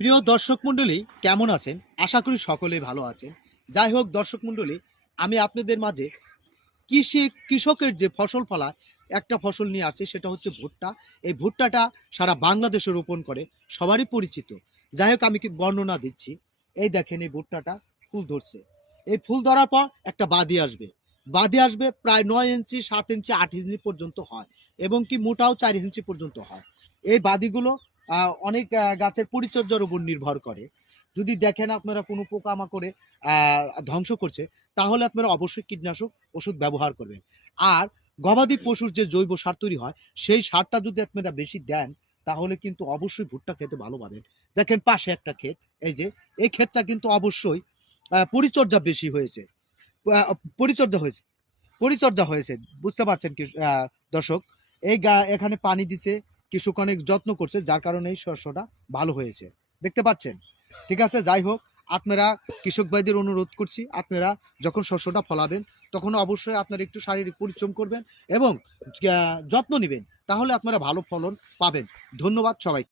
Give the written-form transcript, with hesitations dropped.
প্রিয় দর্শক মণ্ডলী, কেমন আছেন? আশা করি সকলেই ভালো আছেন। যাই হোক দর্শক মণ্ডলী, আমি আপনাদের মাঝে কৃষকের যে ফসল ফলায় একটা ফসল নিয়ে আসছে, সেটা হচ্ছে ভুট্টা। এই ভুট্টাটা সারা বাংলাদেশে রোপণ করে, সবারই পরিচিত। যাই হোক আমি বর্ণনা দিচ্ছি। এই দেখেন এই ভুট্টাটা ফুল ধরছে। এই ফুল ধরার পর একটা বাদি আসবে। বাদি আসবে প্রায় ৯ ইঞ্চি, ৭ ইঞ্চি, ৮ ইঞ্চি পর্যন্ত হয় এবং কি মোটাও ৪ ইঞ্চি পর্যন্ত হয়। এই বাদিগুলো অনেক গাছের পরিচর্যার উপর নির্ভর করে। যদি দেখেন আপনারা কোনো পোকামাকড়ে ধ্বংস করছে, তাহলে আপনারা অবশ্যই কীটনাশক ওষুধ ব্যবহার করবেন। আর গবাদি পশুর যে জৈব সার তৈরি হয়, সেই সারটা যদি আপনারা বেশি দেন, তাহলে কিন্তু অবশ্যই ভুট্টা খেতে ভালো পাবেন। দেখেন পাশে একটা ক্ষেত, এই যে এই ক্ষেতটা কিন্তু অবশ্যই পরিচর্যা বেশি হয়েছে। আ পরিচর্যা হয়েছে পরিচর্যা হয়েছে। বুঝতে পারছেন কি দর্শক? এখানে পানি দিছে, কৃষক অনেক যত্ন করছে, যার কারণে এই শস্যটা ভালো হয়েছে। দেখতে পাচ্ছেন? ঠিক আছে? যাই হোক, আপনারা কৃষক ভাইদের অনুরোধ করছি, আপনারা যখন শস্যটা ফলাবেন, তখন অবশ্যই আপনারা একটু শারীরিক পরিশ্রম করবেন এবং যত্ন নিবেন। তাহলে আপনারা ভালো ফলন পাবেন। ধন্যবাদ সবাইকে।